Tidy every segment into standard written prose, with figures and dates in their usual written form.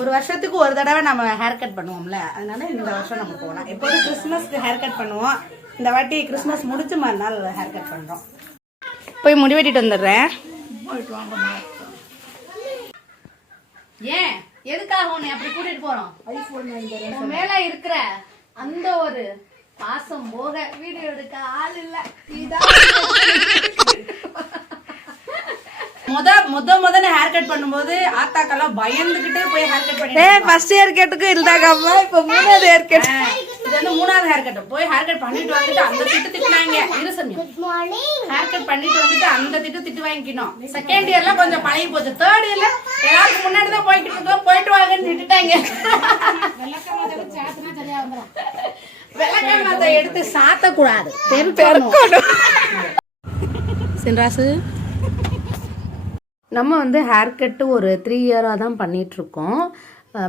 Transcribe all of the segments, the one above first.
ஒரு வருஷத்துக்கு ஒரு தடவை நம்ம ஹேர் கட் பண்ணுவோம்ல, அதனால இந்த வருஷம் நம்ம போகலாம். எப்போதும் கிறிஸ்மஸ்க்கு ஹேர் கட் பண்ணுவோம், இந்த வாட்டி கிறிஸ்மஸ் முடிச்சு மறுநாள் ஹேர் கட் பண்ணுறோம். போய் முடி வெட்டிட்டு வந்துடுறேன். ஏன் எதுக்காக உன்னை அப்படி கூட்டிட்டு போறோம்? மேல இருக்கிற அந்த ஒரு பாசம் போக வீடியோ எடுக்க ஆள் இல்ல. முதல்ல ஹேர் கட் பண்ணும்போது ஆத்தாக்கெல்லாம் பயந்துகிட்டே போய் ஹேர் கட் பண்ணி ஃபர்ஸ்ட் ஹேர் கட்டுக்கு இருந்தாங்கம்மா. இப்ப மூணாவது ஹேர் கட், இது வந்து மூணாவது ஹேர் கட். போய் ஹேர் கட் பண்ணிட்டு வந்துட்டு அந்த திட்டுனாங்க. ஹேர் கட் பண்ணிட்டு வந்துட்டு அந்த திட்டு வாங்கிக்கணும். செகண்ட் இயர்ல கொஞ்சம் பழகி போச்சு. தேர்ட் இயர்ல எல்லாருக்கும் முன்னாடி தான் போய்கிட்டு இருக்கோம், போயிட்டு வாங்கன்னு திட்டுட்டாங்க. வெள்ளக்காமத்தை எடுத்து சாத்த கூடாது, சின்ராசு. நம்ம வந்து ஹேர் கட்டு ஒரு 3 இயராக தான் பண்ணிகிட்ருக்கோம்.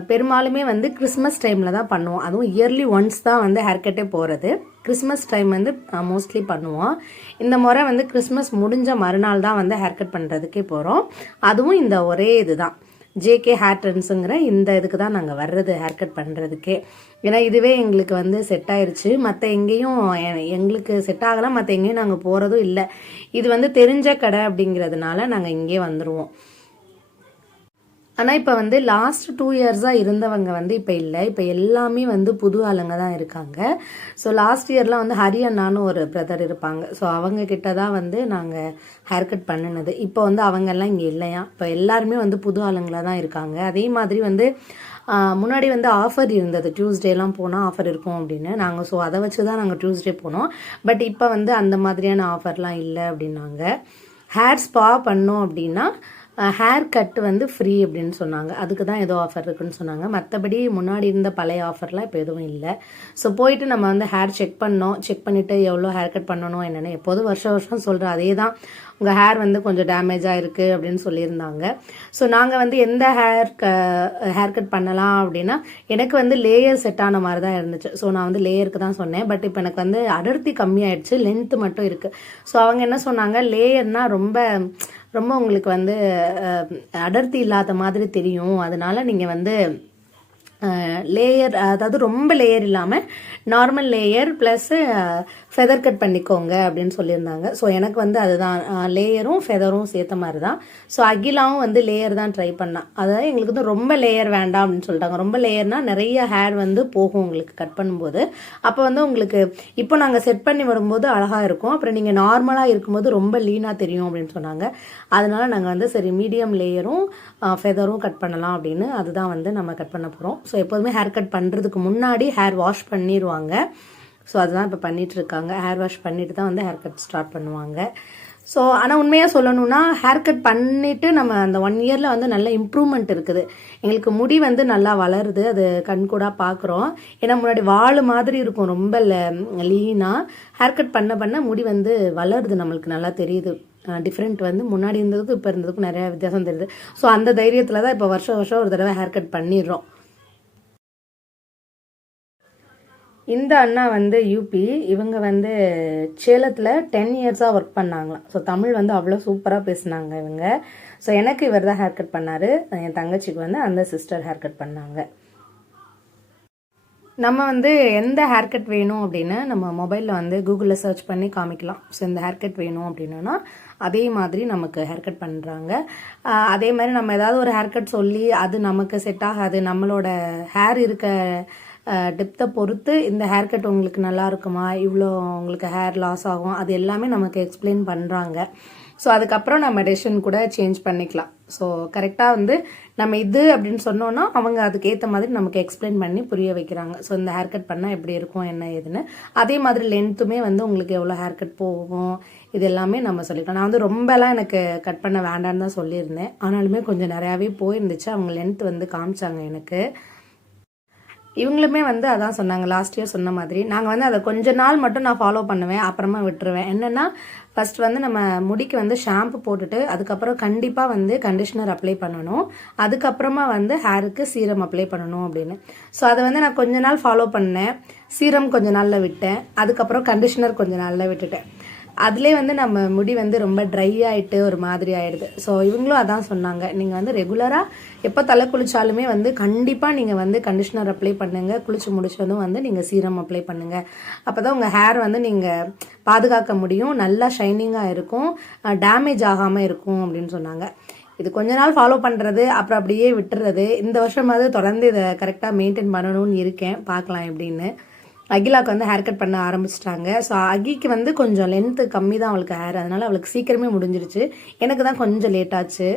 பெரும்பாலுமே வந்து கிறிஸ்மஸ் டைமில் தான் பண்ணுவோம். அதுவும் இயர்லி ஒன்ஸ் தான் வந்து ஹேர் கட்டே போகிறது. கிறிஸ்மஸ் டைம் வந்து மோஸ்ட்லி பண்ணுவோம். இந்த முறை வந்து கிறிஸ்மஸ் முடிஞ்ச மறுநாள் தான் வந்து ஹேர் கட் பண்ணுறதுக்கே போகிறோம். அதுவும் இந்த ஒரே இது தான், ஜேகே ஹேர் ட்ரெண்ட்ஸுங்கிற இந்த இதுக்கு தான் நாங்கள் வர்றது ஹேர் கட் பண்ணுறதுக்கே. ஏன்னா இதுவே எங்களுக்கு வந்து செட் ஆயிடுச்சு. மற்ற எங்கேயும் எங்களுக்கு செட் ஆகலாம், மற்ற எங்கேயும் நாங்கள் போகிறதும் இல்லை. இது வந்து தெரிஞ்ச கடை அப்படிங்கிறதுனால நாங்கள் இங்கே வந்துடுவோம். ஆனால் இப்போ வந்து லாஸ்ட் 2 இயர்ஸாக இருந்தவங்க வந்து இப்போ இல்லை. இப்போ எல்லாமே வந்து புது ஆளுங்க தான் இருக்காங்க. ஸோ லாஸ்ட் இயர்லாம் வந்து ஹரி அண்ணான்னு ஒரு பிரதர் இருப்பாங்க. ஸோ அவங்க கிட்ட தான் வந்து நாங்கள் ஹேர் கட் பண்ணினது. இப்போ வந்து அவங்கெல்லாம் இங்கே இல்லையா, இப்போ எல்லாருமே வந்து புது ஆளுங்களாக தான் இருக்காங்க. அதே மாதிரி வந்து முன்னாடி வந்து ஆஃபர் இருந்தது, டியூஸ்டேலாம் போனால் ஆஃபர் இருக்கும் அப்படின்னு நாங்கள். ஸோ அதை வச்சு தான் நாங்கள் டியூஸ்டே போனோம். பட் இப்போ வந்து அந்த மாதிரியான ஆஃபர்லாம் இல்லை அப்படின்னாங்க. ஹேர் ஸ்பா பண்ணோம் அப்படின்னா ஹேர் கட் வந்து ஃப்ரீ அப்படின்னு சொன்னாங்க. அதுக்கு தான் ஏதோ ஆஃபர் இருக்குன்னு சொன்னாங்க. மற்றபடி முன்னாடி இருந்த பழைய ஆஃபர்லாம் இப்போ எதுவும் இல்லை. ஸோ போயிட்டு நம்ம வந்து ஹேர் செக் பண்ணோம். செக் பண்ணிவிட்டு எவ்வளோ ஹேர் கட் பண்ணணும் என்னென்னு எப்போதும் வருஷம் சொல்கிற அதே தான். உங்கள் ஹேர் வந்து கொஞ்சம் டேமேஜாக இருக்குது அப்படின்னு சொல்லியிருந்தாங்க. ஸோ நாங்கள் வந்து எந்த ஹேர் கட் பண்ணலாம் அப்படின்னா, எனக்கு வந்து லேயர் செட் ஆன மாதிரி தான் இருந்துச்சு. ஸோ நான் வந்து லேயருக்கு தான் சொன்னேன். பட் இப்போ எனக்கு வந்து அடர்த்தி கம்மியாயிடுச்சு, லென்த்து மட்டும் இருக்குது. ஸோ அவங்க என்ன சொன்னாங்க, லேயர்னால் ரொம்ப உங்களுக்கு வந்து அடர்த்தி இல்லாத மாதிரி தெரியும், அதனால நீங்கள் வந்து லேயர், அதாவது ரொம்ப லேயர் இல்லாமல் normal layer plus feather cut பண்ணிக்கோங்க அப்படின்னு சொல்லியிருந்தாங்க. ஸோ எனக்கு வந்து அதுதான் லேயரும் ஃபெதரும் சேர்த்த மாதிரி தான். ஸோ அகிலாவும் வந்து லேயர் தான் ட்ரை பண்ணான். அதாவது எங்களுக்கு வந்து ரொம்ப லேயர் வேண்டாம் அப்படின்னு சொல்லிட்டாங்க. ரொம்ப லேயர்னால் நிறைய ஹேர் வந்து போகும் உங்களுக்கு கட் பண்ணும்போது. அப்போ வந்து உங்களுக்கு இப்போ நாங்கள் செட் பண்ணி வரும்போது அழகாக இருக்கும், அப்புறம் நீங்கள் நார்மலாக இருக்கும்போது ரொம்ப லீனாக தெரியும் அப்படின்னு சொன்னாங்க. அதனால நாங்கள் வந்து சரி மீடியம் லேயரும் ஃபெதரும் கட் பண்ணலாம் அப்படின்னு அதுதான் வந்து நம்ம கட் பண்ண போகிறோம். ஸோ எப்போதுமே ஹேர் கட் பண்ணுறதுக்கு முன்னாடி ஹேர் வாஷ் பண்ணிடுவாங்க. ஸோ அதுதான் இப்போ பண்ணிகிட்டு இருக்காங்க. ஹேர் வாஷ் பண்ணிட்டு தான் வந்து ஹேர் கட் ஸ்டார்ட் பண்ணுவாங்க. ஸோ ஆனால் உண்மையாக சொல்லணும்னா ஹேர் கட் பண்ணிவிட்டு நம்ம அந்த 1 இயரில் வந்து நல்ல இம்ப்ரூவ்மெண்ட் இருக்குது. எங்களுக்கு முடி வந்து நல்லா வளருது, அது கண்கூடாக பார்க்குறோம். ஏன்னா முன்னாடி வாள் மாதிரி இருக்கும், ரொம்ப லீனாக. ஹேர் கட் பண்ண முடி வந்து வளருது, நம்மளுக்கு நல்லா தெரியுது. டிஃப்ரெண்ட் வந்து முன்னாடி இருந்ததுக்கும் இப்போ இருந்ததுக்கும் நிறையா வித்தியாசம் தெரியுது. ஸோ அந்த தைரியத்தில் தான் இப்போ வருஷம் ஒரு தடவை ஹேர் கட் பண்ணிடுறோம். இந்த அண்ணா வந்து யூபி, இவங்க வந்து சேலத்தில் 10 இயர்ஸாக ஒர்க் பண்ணாங்களாம். ஸோ தமிழ் வந்து அவ்வளோ சூப்பராக பேசினாங்க இவங்க. ஸோ எனக்கு இவர் தான் ஹேர் கட் பண்ணார். என் தங்கச்சிக்கு வந்து அந்த சிஸ்டர் ஹேர் கட் பண்ணாங்க. நம்ம வந்து எந்த ஹேர் கட் வேணும் அப்படின்னு நம்ம மொபைலில் வந்து கூகுளில் சர்ச் பண்ணி காமிக்கலாம். ஸோ இந்த ஹேர் கட் வேணும் அப்படின்னா அதே மாதிரி நமக்கு ஹேர் கட் பண்ணுறாங்க. அதே மாதிரி நம்ம ஏதாவது ஒரு ஹேர் கட் சொல்லி அது நமக்கு செட் ஆகாது, நம்மளோட ஹேர் இருக்க டெப்த்தை பொறுத்து இந்த ஹேர் கட் உங்களுக்கு நல்லா இருக்குமா, இவ்வளோ உங்களுக்கு ஹேர் லாஸ் ஆகும், அது எல்லாமே நமக்கு எக்ஸ்பிளைன் பண்ணுறாங்க. ஸோ அதுக்கப்புறம் நம்ம டெசிஷன் கூட சேஞ்ச் பண்ணிக்கலாம். ஸோ கரெக்டாக வந்து நம்ம இது அப்படின்னு சொன்னோன்னா அவங்க அதுக்கேற்ற மாதிரி நமக்கு எக்ஸ்பிளைன் பண்ணி புரிய வைக்கிறாங்க. ஸோ இந்த ஹேர் கட் பண்ணால் எப்படி இருக்கும் என்ன ஏதுன்னு. அதே மாதிரி லென்த்துமே வந்து உங்களுக்கு எவ்வளோ ஹேர் கட் போகும் இது எல்லாமே நம்ம சொல்லிக்கலாம். நான் வந்து ரொம்பலாம் எனக்கு கட் பண்ண வேண்டான்னு தான் சொல்லியிருந்தேன். ஆனாலுமே கொஞ்சம் நிறையாவே போயிருந்துச்சு. அவங்க லென்த் வந்து காமிச்சாங்க எனக்கு. இவங்களுமே வந்து அதான் சொன்னாங்க, லாஸ்ட் இயர் சொன்ன மாதிரி. நாங்கள் வந்து அதை கொஞ்ச நாள் மட்டும் நான் ஃபாலோ பண்ணுவேன், அப்புறமா விட்டுருவேன். என்னென்னா ஃபர்ஸ்ட் வந்து நம்ம முடிக்கு வந்து ஷாம்பு போட்டுட்டு அதுக்கப்புறம் கண்டிப்பாக வந்து கண்டிஷனர் அப்ளை பண்ணணும், அதுக்கப்புறமா வந்து ஹேருக்கு சீரம் அப்ளை பண்ணணும் அப்படின்னு. ஸோ அதை வந்து நான் கொஞ்ச நாள் ஃபாலோ பண்ணேன். சீரம் கொஞ்ச நாளில் விட்டேன், அதுக்கப்புறம் கண்டிஷனர் கொஞ்ச நாளில் விட்டுட்டேன். அதிலே வந்து நம்ம முடி வந்து ரொம்ப ட்ரை ஆகிட்டு ஒரு மாதிரி ஆகிடுது. ஸோ இவங்களும் அதான் சொன்னாங்க, நீங்கள் வந்து ரெகுலராக எப்போ தலை குளிச்சாலுமே வந்து கண்டிப்பாக நீங்கள் வந்து கண்டிஷ்னர் அப்ளை பண்ணுங்கள், குளிச்சு முடிச்சதும் வந்து நீங்கள் சீரம் அப்ளை பண்ணுங்கள். அப்போ தான் உங்கள் ஹேர் வந்து நீங்கள் பாதுகாக்க முடியும், நல்லா ஷைனிங்காக இருக்கும், டேமேஜ் ஆகாமல் இருக்கும் அப்படின்னு சொன்னாங்க. இது கொஞ்ச நாள் ஃபாலோ பண்ணுறது, அப்புறம் அப்படியே விட்டுறது. இந்த வருஷமாவது தொடர்ந்து இதை கரெக்டாக மெயின்டைன் பண்ணணும்னு இருக்கேன், பார்க்கலாம் எப்படின்னு. அகிலாவுக்கு வந்து ஹேர் கட் பண்ண ஆரம்பிச்சிட்டாங்க. ஸோ அகிக்கு வந்து கொஞ்சம் லென்த்து கம்மி தான் அவளுக்கு ஹேர், அதனால் அவளுக்கு சீக்கிரமே முடிஞ்சிருச்சு. எனக்கு தான் கொஞ்சம் லேட் ஆச்சு.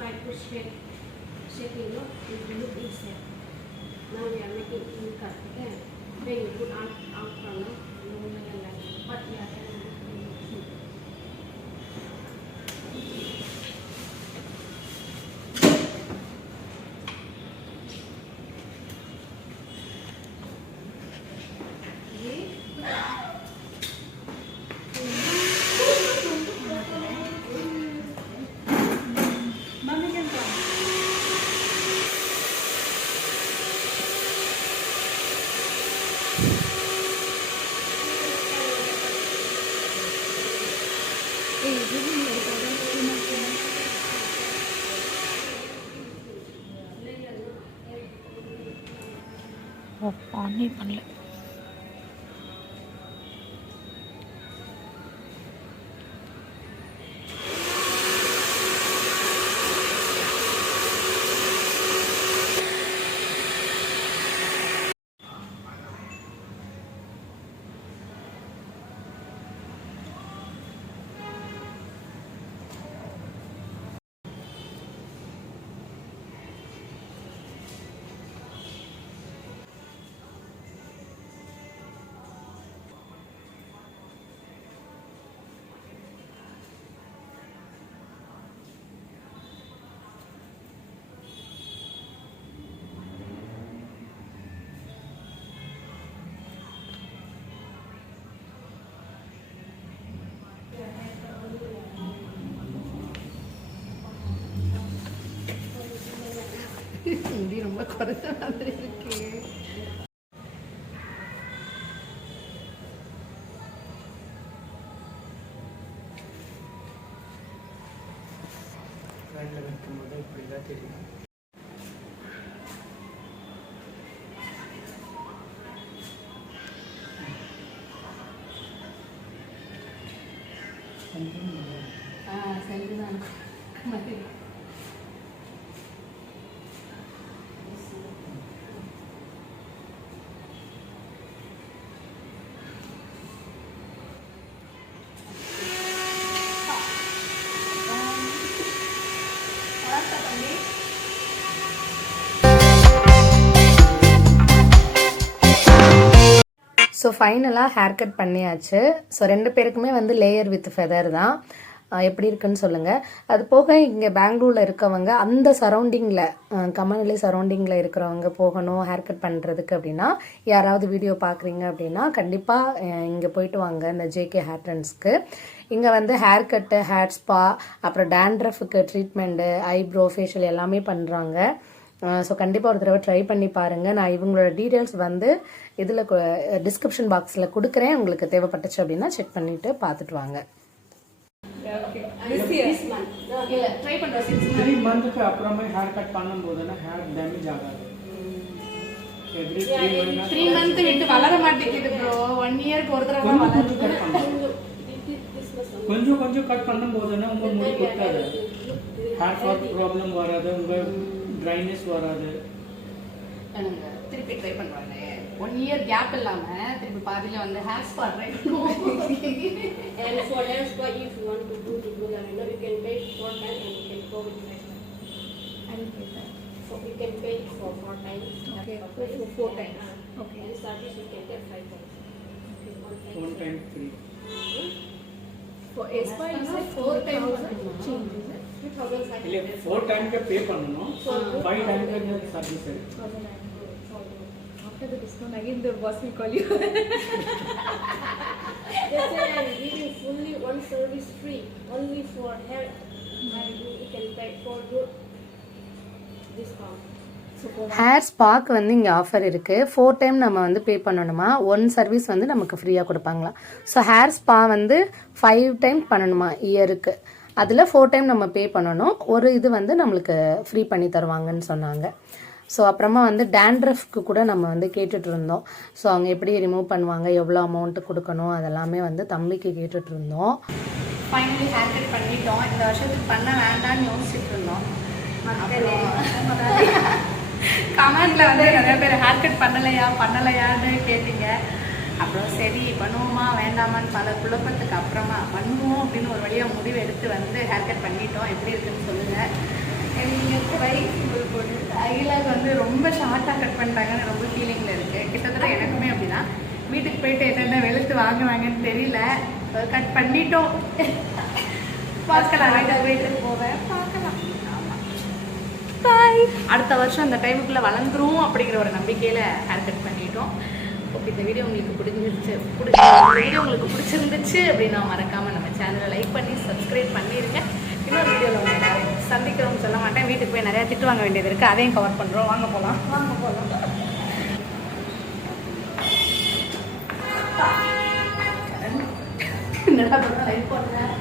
Try to shape it look easier. Now we are making in cut, okay? Then you put out from now, no like that. But we are ஆனே பண்ணல. முடி ரொம்ப குறைஞ்ச மாதிரி இருக்கு. ஃப்ரண்ட்ல வைக்கும்போது இப்படி தான் தெரியும். சரிதான். ஸோ ஃபைனலாக ஹேர் கட் பண்ணியாச்சு. ஸோ 2 பேருக்குமே வந்து லேயர் வித் ஃபெதர் தான். எப்படி இருக்குன்னு சொல்லுங்கள். அது போக இங்கே பெங்களூரில் இருக்கவங்க அந்த சரௌண்டிங்கில் கமநல்லி சரௌண்டிங்கில் இருக்கிறவங்க போகணும் ஹேர் கட் பண்ணுறதுக்கு அப்படின்னா, யாராவது வீடியோ பார்க்குறீங்க அப்படின்னா கண்டிப்பாக இங்கே போயிட்டு வாங்க இந்த ஜேகே ஹேர் ட்ரெண்ட்ஸ்க்கு. இங்கே வந்து ஹேர் கட்டு, ஹேர் ஸ்பா, அப்புறம் டேண்ட்ரஃபுக்கு ட்ரீட்மெண்ட்டு, ஐப்ரோ, ஃபேஷியல் எல்லாமே பண்ணுறாங்க. ஸோ கண்டிப்பாக ஒரு தடவை ட்ரை பண்ணி பாருங்கள். நான் இவங்களோட டீட்டெயில்ஸ் வந்து இதில் டிஸ்கிரிப்ஷன் பாக்ஸில் கொடுக்குறேன். உங்களுக்கு தேவைப்பட்டுச்சு அப்படின்னா செக் பண்ணிவிட்டு பார்த்துட்டு வாங்க. This month. No, இல்லை ட்ரை பண்ணுறோம் 6 3 மந்த்துக்கு அப்புறமே ஹேர் கட் பண்ணும்போதுனா ஹேர் டேமேஜ் ஆகாது. எவ்ரி 3 மந்த் விட்டு வளர மாட்டேங்குது ப்ரோ. 1 இயருக்கு ஒரு தடவை கொஞ்சம் கட் பண்ணணும். கொஞ்சம் கட் பண்ணும்போதுனா உங்க முடி கொட்டாது. ஹேர் ஃபால் ப்ராப்ளம் வராது, உங்க ட்ரைனஸ் வராது. திருப்பி ட்ரை பண்ணுவாங்க. 1 இயர் கேப் இல்லாம திருப்பி பாதியில வந்து ஹேர் ஸ்பா ட்ரை பண்ணுவோம். And for hair spa, if you want to do regular, you can pay 4 times and you can go with fresh. So you can pay for 4 times. Okay. For 4 times. Okay. And service you can get 5 times. Okay. One time free. For spa you say 4 times change is it? 2,500. இல்ல 4 time के पे பண்ணனும். 5 time के service है. After the discount again the boss will call you. That's why I'm giving fully one service free, only for hair. And you can pay for good discount. Hair ஸ்பாக்கு வந்து இங்கே offer இருக்குது. 4 time நம்ம வந்து பே பண்ணணுமா, 1 service வந்து நமக்கு ஃப்ரீயாக கொடுப்பாங்களாம். ஸோ ஹேர் ஸ்பா வந்து 5 டைம் பண்ணணுமா இயருக்கு. அதில் 4 டைம் நம்ம பே பண்ணணும். ஒரு இது வந்து நம்மளுக்கு ஃப்ரீ பண்ணி தருவாங்கன்னு சொன்னாங்க. ஸோ அப்புறமா வந்து டேண்ட்ரஃப்க்கு கூட நம்ம வந்து கேட்டுட்டு இருந்தோம். ஸோ அவங்க எப்படி ரிமூவ் பண்ணுவாங்க, எவ்வளோ அமௌண்ட்டு கொடுக்கணும், அதெல்லாமே வந்து தம்பிக்கு கேட்டுட்டு இருந்தோம். ஃபைனலி ஹேர் கட் பண்ணிட்டோம். இந்த வருஷத்துக்கு பண்ண வேண்டாம்னு யோசிச்சுட்டு இருந்தோம். கமெண்ட்ல வந்து நிறைய பேர் ஹேர் கட் பண்ணலையான்னு கேட்டீங்க. அப்புறம் சரி பண்ணுவோமா வேண்டாமான்னு பல குழப்பத்துக்கு அப்புறமா பண்ணுவோம் அப்படின்னு ஒரு வழியாக முடிவு எடுத்து வந்து ஹேர் கட் பண்ணிட்டோம். எப்படி இருக்குன்னு சொல்லுங்கள். எங்களுக்கு வைஸ் போட்டு அகிலாவுக்கு வந்து ரொம்ப ஷார்ட்டாக கட் பண்ணிட்டாங்கன்னு ரொம்ப ஃபீலிங்கில் இருக்குது. கிட்டத்தட்ட எனக்குமே அப்படிதான். வீட்டுக்கு போயிட்டு என்னென்ன வெளுத்து வாங்குவாங்கன்னு தெரியல. கட் பண்ணிட்டோம். பார்க்கலாம், வீட்டுக்கு போவேன் பார்க்கலாம். பாய். அடுத்த வருஷம் அந்த டைமுக்குள்ளே வளர்ந்துரும் அப்படிங்கிற ஒரு நம்பிக்கையில் ஹேர் கட் பண்ணிட்டோம். ஓகே, இந்த வீடியோ உங்களுக்கு பிடிச்சிருந்துச்சு அப்படின்னா மறக்காமல் நம்ம சேனலை லைக் பண்ணி சப்ஸ்கிரைப் பண்ணிடுங்க. இன்னொரு வீடியோவில் உங்களை நிறைய சந்திக்கிறோம்னு சொல்ல மாட்டேன். வீட்டுக்கு போய் நிறையா திட்டு வாங்க வேண்டியது இருக்குது, அதையும் கவர் பண்ணுறோம். வாங்க போகலாம். என்னடா பண்ணுறேன் லைட் போடுறேன்.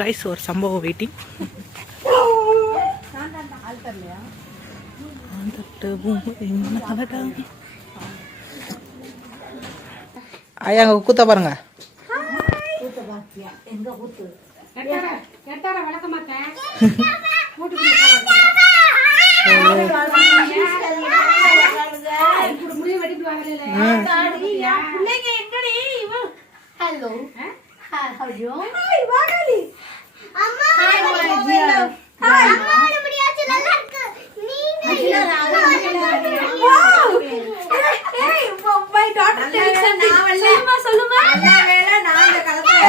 கைஸ் ஒரு சம்பவம் வெயிட்டிங். ஐயா அங்க கூத்த பாருங்க. ஹலோ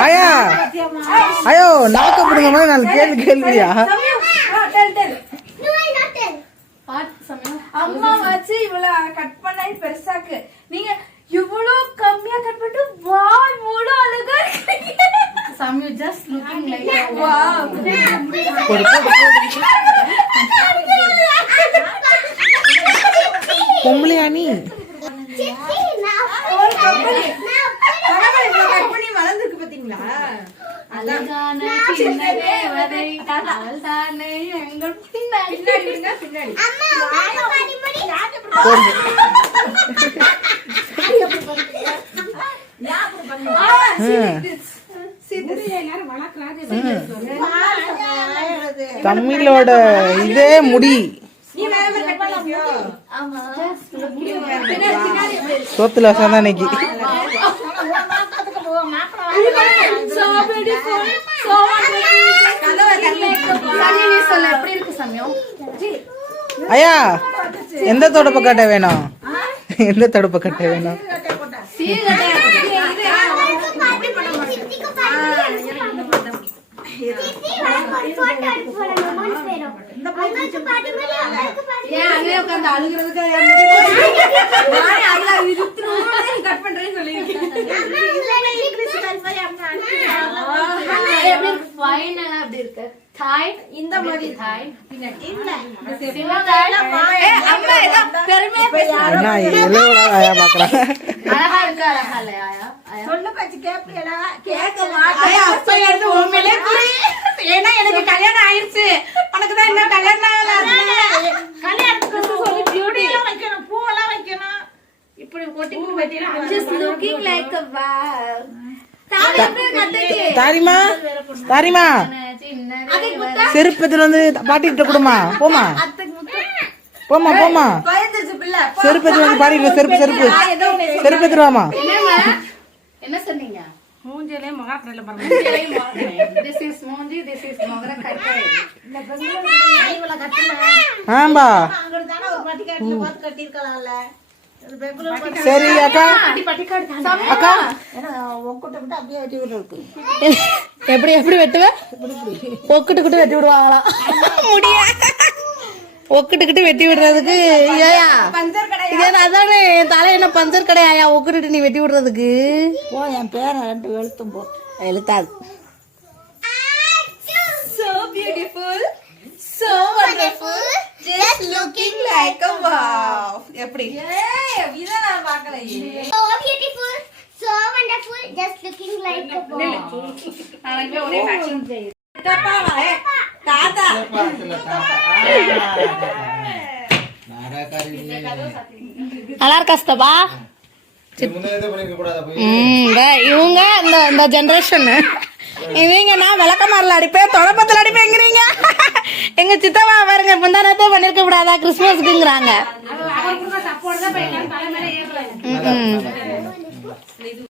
ஐயா ஐயோ நாக்க பிடுங்க மாதிரி நான் கேள்வியா அம்மா வச்சு இவ்வளவு கட் பண்ணி பெருசாக்கு, நீங்க இவ்வளவு கம்மியா கட் பண்ணிட்டு வாய் மூட அழகா இருக்கீங்க. Sam, you just looking like wow. பொம்பளையா நீ? வளர்ந்துருக்கு பாத்தீங்களா? தமிழோட இதே முடி சோத்துல வசந்தானைக்கு ஐயா எந்த தொடப்பு கட்டை வேணும்? எந்த தொடப்பு கட்டை வேணும்? ஏன் அங்கே உட்காந்து அழுகிறதுக்கு கட் பண்றேன்னு சொல்லியிருக்கேன். ஃபைனலா அப்படி இருக்கு தாய் இந்த மாதிரி தாய் அம்மா ஏதோ பெருமையா பேசுறாங்க. என்ன எவ்வளோ ஐயா பார்க்குறேன். அழகா இருக்கு அழகா இல்லையா ஆயா? ஆயா சொல்ல பத்தி கேப்பியடா கேட்க மாட்டேன். அப்ப எடுத்து உண்மையிலே புரி. ஏன்னா எனக்கு கல்யாணம் ஆயிருச்சு. உனக்கு தான் இன்னும் கல்யாணம் ஆகல. கல்யாணத்துக்கு சொல்லி பியூட்டி எல்லாம் வைக்கணும், பூவெல்லாம் வைக்கணும். இப்படி கொட்டி கொட்டி வைக்கலாம். Just looking like a wow. தாலி எப்படி கட்டச்சி? தாரிமா தாரிமா செருப்பு எடுத்துட்டு வந்து பாட்டிக்கிட்ட கொடுமா. போமா போமா போமா பயந்துச்சு பிள்ளை. செருப்பு எடுத்துட்டு வந்து பாட்டிக்கிட்ட செருப்பு செருப்பு செருப்பு எடுத்துட்டு வாமா. என்ன சொன்னீங்க? மூஞ்சிலே முகக்கடையில பாருங்க. This is மூஞ்சி, this is மொகர கட்டை. இந்த பெங்களூர்ல இவ்வளவு கட்டல. ஆம்பா அங்க தான ஒரு பட்டி கட்டல பார்த்து கட்டி இருக்கலாம்ல. இது பெங்களூர் சரி அக்கா அக்கா ஒக்கட்ட விட்டு அப்படியே வெட்டி விட்டுருக்கு. எப்படி எப்படி வெட்டுவ? ஒக்கிட்டு வெட்டி விடுவாங்களாம். முடிய ஒக்கிட்டு வெட்டி விடுறதுக்கு ஏயா பஞ்சர் கடை இது அதானே என் தலை என்ன பஞ்சர் கடையாயா ஒக்கிட்டு நீ வெட்டி விடுறதுக்கு? போ என் பேரை 2 எழுத்தும் போ. எழுத்தாது. So beautiful, so wonderful, just looking like a wow. எப்படி? ஏய் இத நான் பார்க்கலையே. So beautiful, so wonderful, just looking like a ball. நாளைக்கு ஒரே மேட்சிங் செய்யுது. தப்பா வாயே தாத்தா. நல்லா இருக்காஸ்தபா. இவங்க இந்த ஜெனரேஷன் இவங்க நான் விளக்கமாரில் அடிப்பேன், தொடப்பத்தில் அடிப்பேங்கிறீங்க. எங்க சித்தவா பாருங்க முந்தானத்தே பண்ணிருக்க கூடாதா கிறிஸ்துமஸ்க்குங்கிறாங்க.